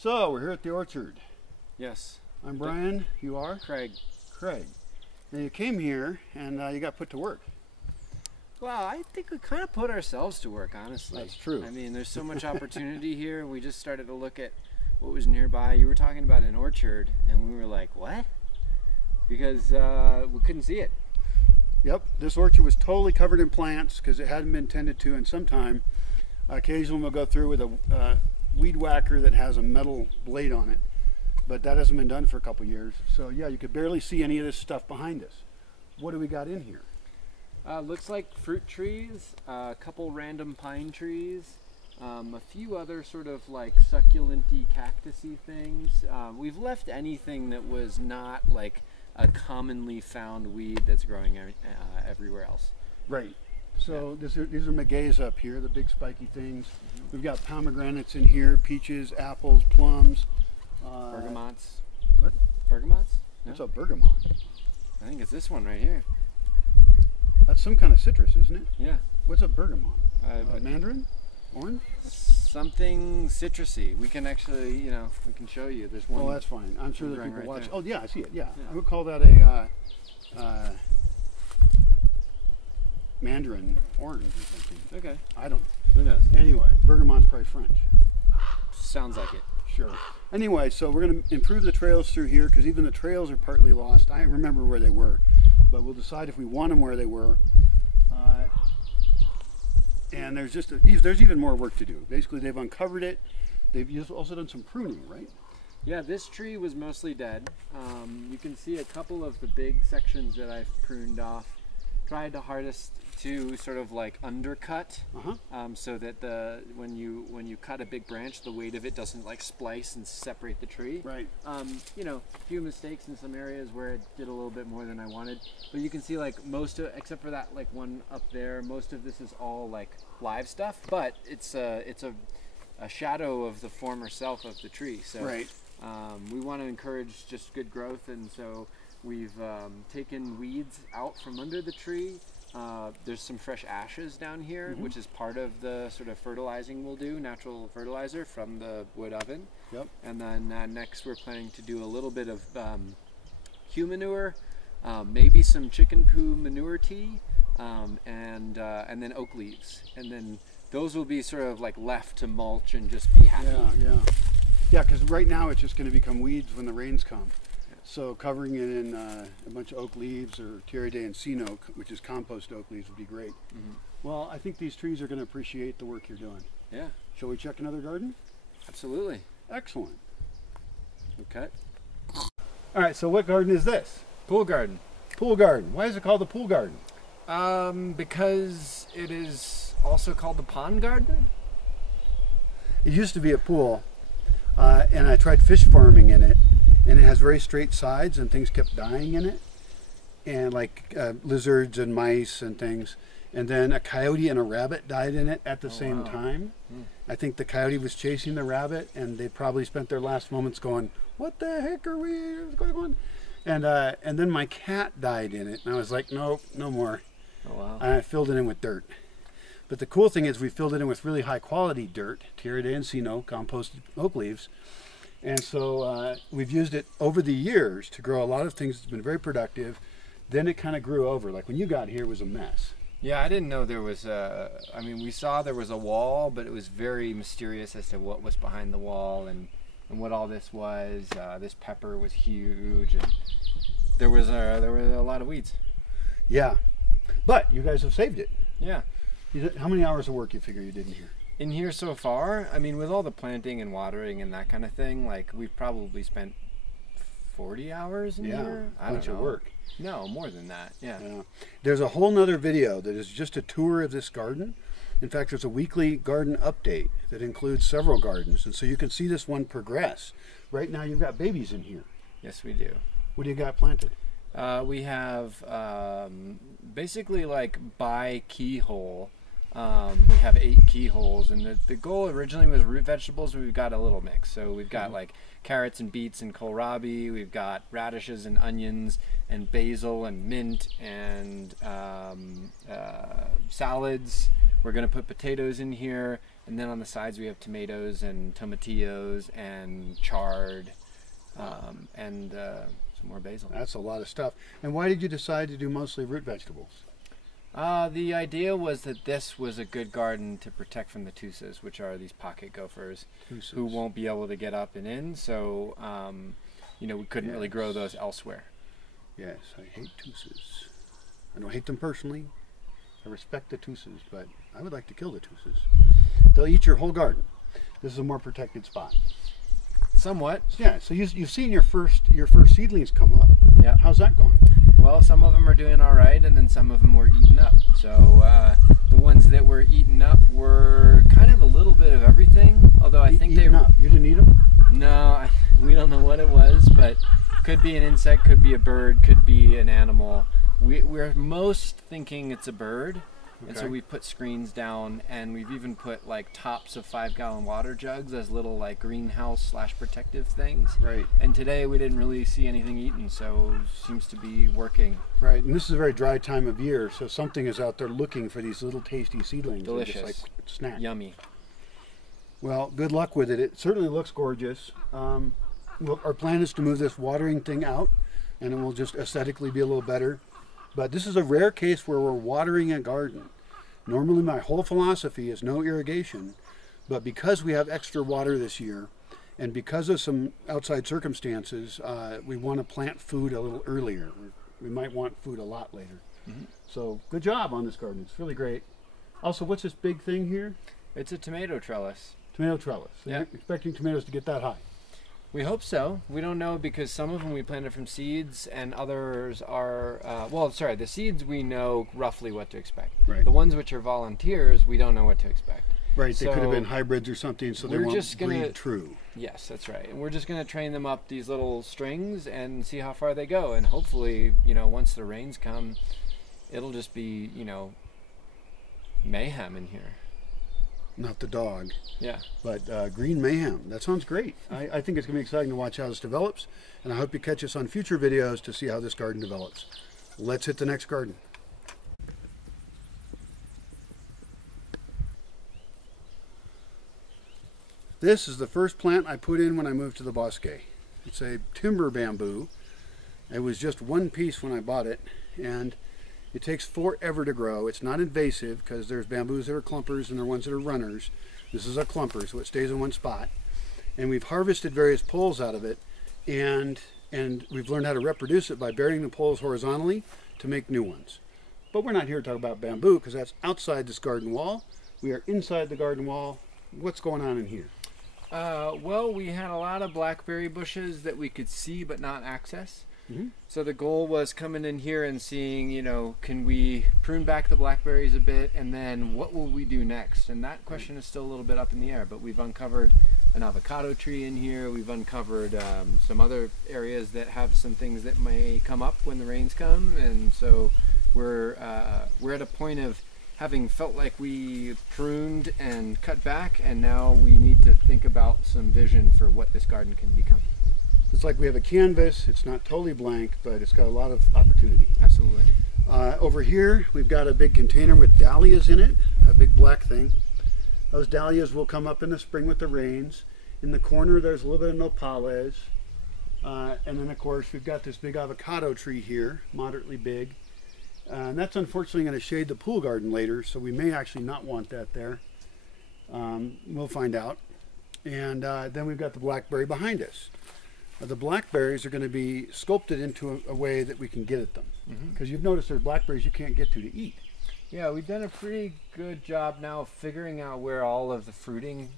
So we're here at the orchard. Yes. I'm Brian. You are? Craig. Craig. Now you came here and you got put to work. Well, I think we kind of put ourselves to work, honestly. That's true. I mean, there's so much opportunity here. We just started to look at what was nearby. You were talking about an orchard, and we were like, what? Because we couldn't see it. Yep, this orchard was totally covered in plants because it hadn't been tended to in some time. Occasionally we'll go through with a weed whacker that has a metal blade on it, but that hasn't been done for a couple years. So yeah, you could barely see any of this stuff behind us. What do we got in here? Looks like fruit trees, a couple random pine trees, a few other sort of like succulent-y, cactus-y things. We've left anything that was not like a commonly found weed that's growing everywhere else. Right. So these are magueys up here, the big spiky things. We've got pomegranates in here, peaches, apples, plums. Bergamots. What? Bergamots? No? What's a bergamot? I think it's this one right here. That's some kind of citrus, isn't it? Yeah. What's a bergamot? Mandarin? Orange? Something citrusy. We can actually, we can show you. There's one. Oh, that's fine. I'm sure that people right watch. there. Oh, yeah, I see it. Yeah. Yeah. I would call that a mandarin orange or something. Okay. I don't know. Who knows? Anyway, bergamot's probably French. Sounds like it. Sure. Anyway, so we're going to improve the trails through here because even the trails are partly lost. I remember where they were, but we'll decide if we want them where they were. And there's even more work to do. Basically, they've uncovered it. They've also done some pruning, right? Yeah, this tree was mostly dead. You can see a couple of the big sections that I've pruned off. Tried the hardest to sort of like undercut, so that when you cut a big branch, the weight of it doesn't like splice and separate the tree. Right. A few mistakes in some areas where it did a little bit more than I wanted, but you can see like most of, except for that like one up there, most of this is all like live stuff, but it's a shadow of the former self of the tree. So right. We want to encourage just good growth, and so we've taken weeds out from under the tree. There's some fresh ashes down here, which is part of the sort of fertilizing we'll do, natural fertilizer from the wood oven. Yep. And then next we're planning to do a little bit of human manure, maybe some chicken poo manure tea, and then oak leaves. And then those will be sort of like left to mulch and just be happy. Yeah, because right now it's just going to become weeds when the rains come. So covering it in a bunch of oak leaves or Toohey and Sea oak, which is compost oak leaves, would be great. Well, I think these trees are going to appreciate the work you're doing. Yeah. Shall we check another garden? Absolutely. Excellent. Okay. All right, so what garden is this? Pool garden. Pool garden. Why is it called the pool garden? Because it is also called the pond garden. It used to be a pool, and I tried fish farming in it. And it has very straight sides, and things kept dying in it, and like lizards and mice and things. And then a coyote and a rabbit died in it at the same time. I think the coyote was chasing the rabbit, and they probably spent their last moments going, "What the heck are we going on?" And then my cat died in it, and I was like, "Nope, no more." Oh wow! And I filled it in with dirt. But the cool thing is, we filled it in with really high quality dirt, Toohey and Sea composted oak leaves. And so we've used it over the years to grow a lot of things. It's been very productive. Then it kind of grew over. Like when you got here, it was a mess. Yeah, I didn't know there was we saw there was a wall, but it was very mysterious as to what was behind the wall and what all this was. This pepper was huge, and there were a lot of weeds. Yeah, but you guys have saved it. Yeah. How many hours of work you figure you did in here? In here so far, I mean, with all the planting and watering and that kind of thing, like we've probably spent 40 hours in here. I don't know. Of work. No, more than that. Yeah. There's a whole nother video that is just a tour of this garden. In fact, there's a weekly garden update that includes several gardens, and so you can see this one progress. Right now, you've got babies in here. Yes, we do. What do you got planted? We have basically like by keyhole. We have 8 keyholes, and the goal originally was root vegetables. We've got a little mix, so we've got like carrots and beets and kohlrabi. We've got radishes and onions and basil and mint and salads. We're going to put potatoes in here, And then on the sides we have tomatoes and tomatillos and chard, and some more basil. That's a lot of stuff. And why did you decide to do mostly root vegetables? The idea was that this was a good garden to protect from the tusas, which are these pocket gophers who won't be able to get up and in. So, you know, we couldn't really grow those elsewhere. Yes, I hate tusas. I don't hate them personally. I respect the tusas, but I would like to kill the tusas. They'll eat your whole garden. This is a more protected spot. Somewhat. Yeah. So you've seen your first seedlings come up. Yeah. How's that going? Well, some of them are doing all right, and then some of them were eaten up. So the ones that were eaten up were kind of a little bit of everything. Although I think eaten up. You didn't eat them? No, we don't know what it was, but could be an insect, could be a bird, could be an animal. We're most thinking it's a bird. And so we put screens down, and we've even put like tops of 5-gallon water jugs as little like greenhouse / protective things. Right. And today we didn't really see anything eaten, so seems to be working. Right. And this is a very dry time of year, so something is out there looking for these little tasty seedlings. Delicious. Just like snack. Yummy. Well, good luck with it. It certainly looks gorgeous. Well, our plan is to move this watering thing out, and it will just aesthetically be a little better. But this is a rare case where we're watering a garden. Normally my whole philosophy is no irrigation, but because we have extra water this year, and because of some outside circumstances, we want to plant food a little earlier. We might want food a lot later. Mm-hmm. So good job on this garden. It's really great. Also, what's this big thing here? It's a tomato trellis. Tomato trellis. So you're expecting tomatoes to get that high? We hope so. We don't know because some of them we planted from seeds and others are, the seeds we know roughly what to expect. Right. The ones which are volunteers, we don't know what to expect. Right, so they could have been hybrids or something, so they won't breed true. Yes, that's right. And we're just going to train them up these little strings and see how far they go. And hopefully, you know, once the rains come, it'll just be, you know, mayhem in here. Not the dog. Yeah. But green mayhem. That sounds great. I think it's going to be exciting to watch how this develops, and I hope you catch us on future videos to see how this garden develops. Let's hit the next garden. This is the first plant I put in when I moved to the Bosque. It's a timber bamboo. It was just one piece when I bought it, and it takes forever to grow. It's not invasive because there's bamboos that are clumpers and there are ones that are runners. This is a clumper, so it stays in one spot. And we've harvested various poles out of it, and we've learned how to reproduce it by burying the poles horizontally to make new ones. But we're not here to talk about bamboo because that's outside this garden wall. We are inside the garden wall. What's going on in here? Well, we had a lot of blackberry bushes that we could see but not access. Mm-hmm. So the goal was coming in here and seeing, you know, can we prune back the blackberries a bit, and then what will we do next? And that question is still a little bit up in the air, but we've uncovered an avocado tree in here. We've uncovered some other areas that have some things that may come up when the rains come, and so we're at a point of having felt like we pruned and cut back, and now we need to think about some vision for what this garden can become. It's like we have a canvas. It's not totally blank, but it's got a lot of opportunity. Absolutely. Over here, we've got a big container with dahlias in it, a big black thing. Those dahlias will come up in the spring with the rains. In the corner, there's a little bit of nopales. And then, of course, we've got this big avocado tree here, moderately big. And that's unfortunately going to shade the pool garden later, so we may actually not want that there. We'll find out. And then we've got the blackberry behind us. The blackberries are going to be sculpted into a way that we can get at them. Because you've noticed there's blackberries you can't get to eat. Yeah, we've done a pretty good job now of figuring out where all of the fruiting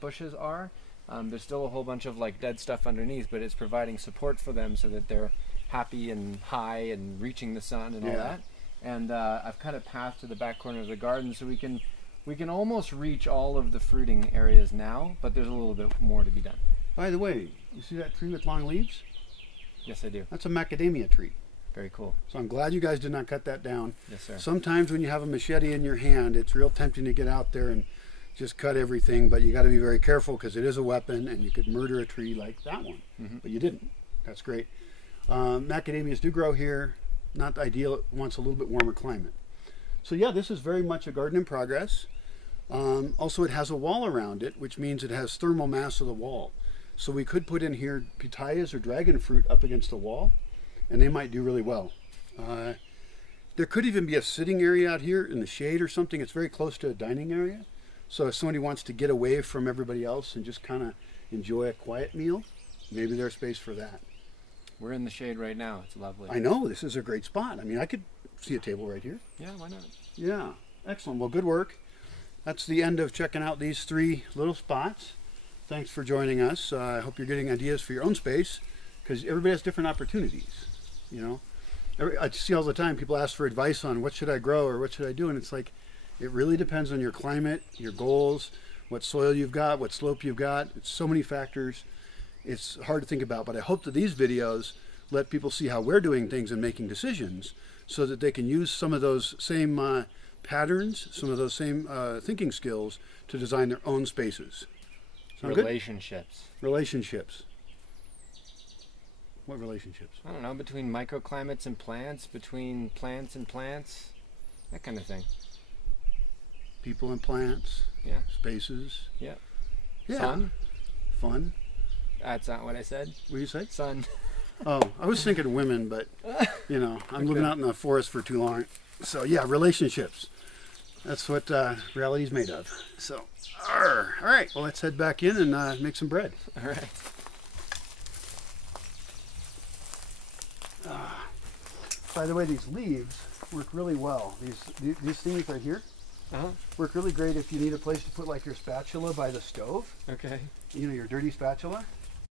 bushes are. There's still a whole bunch of like dead stuff underneath, but it's providing support for them so that they're happy and high and reaching the sun and all that. And I've cut a path to the back corner of the garden so we can almost reach all of the fruiting areas now, but there's a little bit more to be done. By the way, you see that tree with long leaves? Yes, I do. That's a macadamia tree. Very cool. So I'm glad you guys did not cut that down. Yes, sir. Sometimes when you have a machete in your hand, it's real tempting to get out there and just cut everything, but you got to be very careful because it is a weapon and you could murder a tree like that one. But you didn't. That's great. Macadamias do grow here. Not ideal. It wants a little bit warmer climate. So yeah, this is very much a garden in progress. Also, it has a wall around it, which means it has thermal mass of the wall. So we could put in here pitayas or dragon fruit up against the wall, and they might do really well. There could even be a sitting area out here in the shade or something. It's very close to a dining area. So if somebody wants to get away from everybody else and just kind of enjoy a quiet meal, maybe there's space for that. We're in the shade right now. It's lovely. I know, this is a great spot. I mean, I could see a table right here. Yeah, why not? Yeah, excellent. Well, good work. That's the end of checking out these 3 little spots. Thanks for joining us. I hope you're getting ideas for your own space, because everybody has different opportunities, you know. I see all the time people ask for advice on what should I grow or what should I do, and it's like, it really depends on your climate, your goals, what soil you've got, what slope you've got. It's so many factors. It's hard to think about, but I hope that these videos let people see how we're doing things and making decisions, so that they can use some of those same patterns, some of those same thinking skills to design their own spaces. Sound Relationships. good? Relationships. What relationships? I don't know, between microclimates and plants, between plants and plants, that kind of thing. People and plants. Yeah. Spaces. Yeah. Yeah. Sun? Fun. That's not what I said. What did you say? Sun. Oh, I was thinking women, but, you know, I'm living out in the forest for too long. So, yeah, relationships. That's what reality's made of. So, all right, well, let's head back in and make some bread. All right. By the way, these leaves work really well. These things right here work really great if you need a place to put like your spatula by the stove. Okay. You know, your dirty spatula.